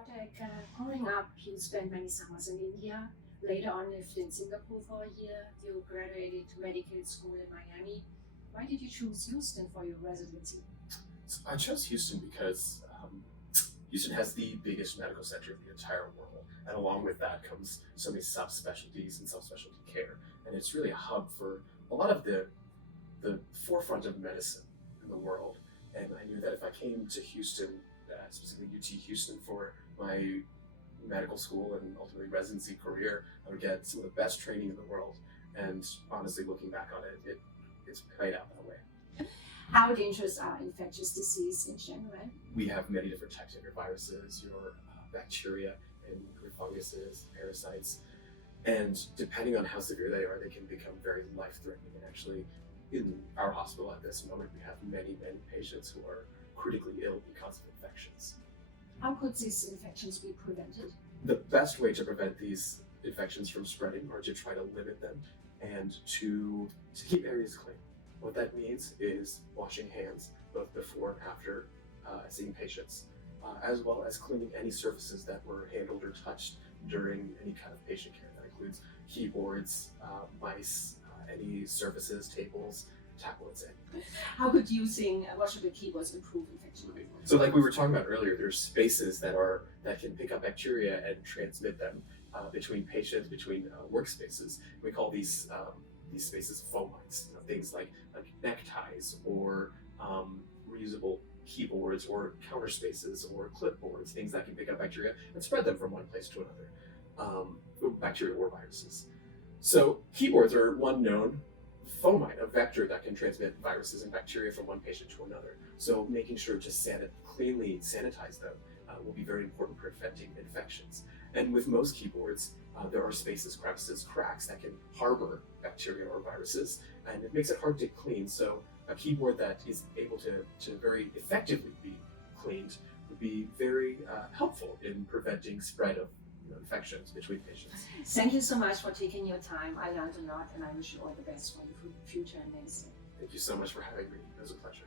Bartek, growing up, you spent many summers in India. Later on, lived in Singapore for a year. You graduated medical school in Miami. Why did you choose Houston for your residency? So I chose Houston because Houston has the biggest medical center in the entire world, and along with that comes so many subspecialties and subspecialty care, and it's really a hub for a lot of the forefront of medicine in the world. And I knew that if I came to Houston, specifically UT Houston, for my medical school and ultimately residency career, I would get some of the best training in the world. And honestly, looking back on it, it's played out that way. How dangerous are infectious disease in general? We have many different types of your viruses, your bacteria, and your funguses, parasites. And depending on how severe they are, they can become very life-threatening. And actually, in our hospital at this moment, we have many patients who are critically ill because of infections. How could these infections be prevented? The best way to prevent these infections from spreading are to try to limit them and to keep areas clean. What that means is washing hands both before and after seeing patients, as well as cleaning any surfaces that were handled or touched during any kind of patient care. That includes keyboards, mice, any surfaces, tables, tablets, anything. How could using washable keyboards improve infection control? So like we were talking about earlier, there's spaces that can pick up bacteria and transmit them between patients, between workspaces. We call these spaces fomites. Things like neckties or reusable keyboards or counter spaces or clipboards, things that can pick up bacteria and spread them from one place to another, bacteria or viruses. So keyboards are one known fomite, a vector that can transmit viruses and bacteria from one patient to another. So making sure to cleanly sanitize them will be very important for preventing infections. And with most keyboards, there are spaces, crevices, cracks that can harbor bacteria or viruses, and it makes it hard to clean. So a keyboard that is able to very effectively be cleaned would be very helpful in preventing spread of infections between patients. Thank you so much for taking your time. I learned a lot, and I wish you all the best for your future in medicine. Thank you so much for having me. It was a pleasure.